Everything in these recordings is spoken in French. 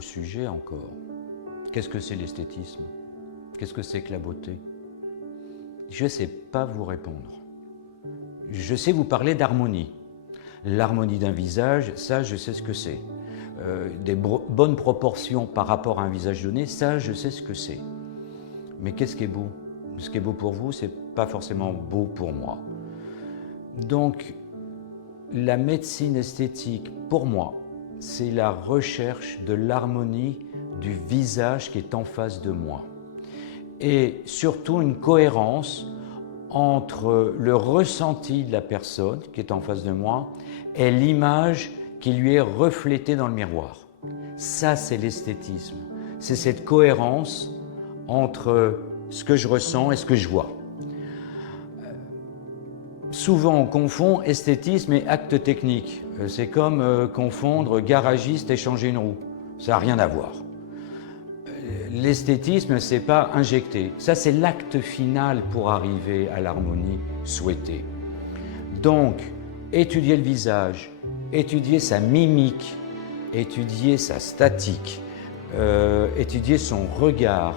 beau sujet encore. Qu'est-ce que c'est l'esthétisme? Qu'est-ce que c'est que la beauté? Je ne sais pas vous répondre. Je sais vous parler d'harmonie. L'harmonie d'un visage, ça je sais ce que c'est. Des bonnes proportions par rapport à un visage donné, ça je sais ce que c'est. Mais qu'est-ce qui est beau? Ce qui est beau pour vous, c'est pas forcément beau pour moi. Donc, la médecine esthétique, pour moi, c'est la recherche de l'harmonie du visage qui est en face de moi. Et surtout une cohérence entre le ressenti de la personne qui est en face de moi et l'image qui lui est reflétée dans le miroir. Ça, c'est l'esthétisme. C'est cette cohérence entre ce que je ressens et ce que je vois. Souvent, on confond esthétisme et acte technique. C'est comme confondre garagiste et changer une roue. Ça n'a rien à voir. L'esthétisme, c'est pas injecté. Ça, c'est l'acte final pour arriver à l'harmonie souhaitée. Donc, étudier le visage, étudier sa mimique, étudier sa statique, étudier son regard,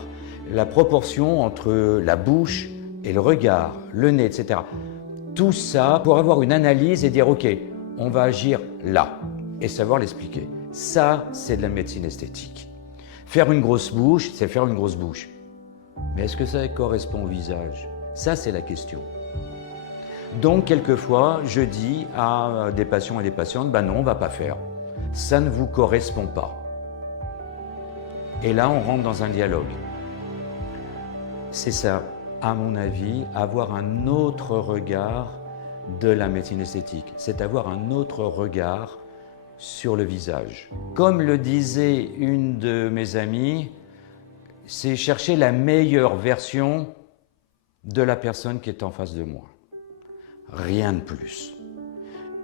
la proportion entre la bouche et le regard, le nez, etc. Tout ça pour avoir une analyse et dire « Ok, on va agir là » et savoir l'expliquer. Ça, c'est de la médecine esthétique. Faire une grosse bouche, c'est faire une grosse bouche. Mais est-ce que ça correspond au visage? Ça, c'est la question. Donc, quelquefois, je dis à des patients et des patientes « Ben non, on ne va pas faire. Ça ne vous correspond pas. » Et là, on rentre dans un dialogue. C'est ça, à mon avis, avoir un autre regard de la médecine esthétique. C'est avoir un autre regard sur le visage. Comme le disait une de mes amies, c'est chercher la meilleure version de la personne qui est en face de moi. Rien de plus.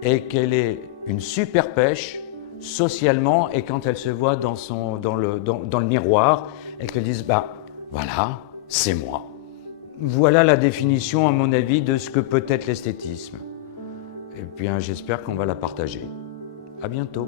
Et qu'elle est une super pêche socialement et quand elle se voit dans le miroir et qu'elle dise « bah voilà, c'est moi ». Voilà la définition, à mon avis, de ce que peut être l'esthétisme. Et bien, j'espère qu'on va la partager. À bientôt.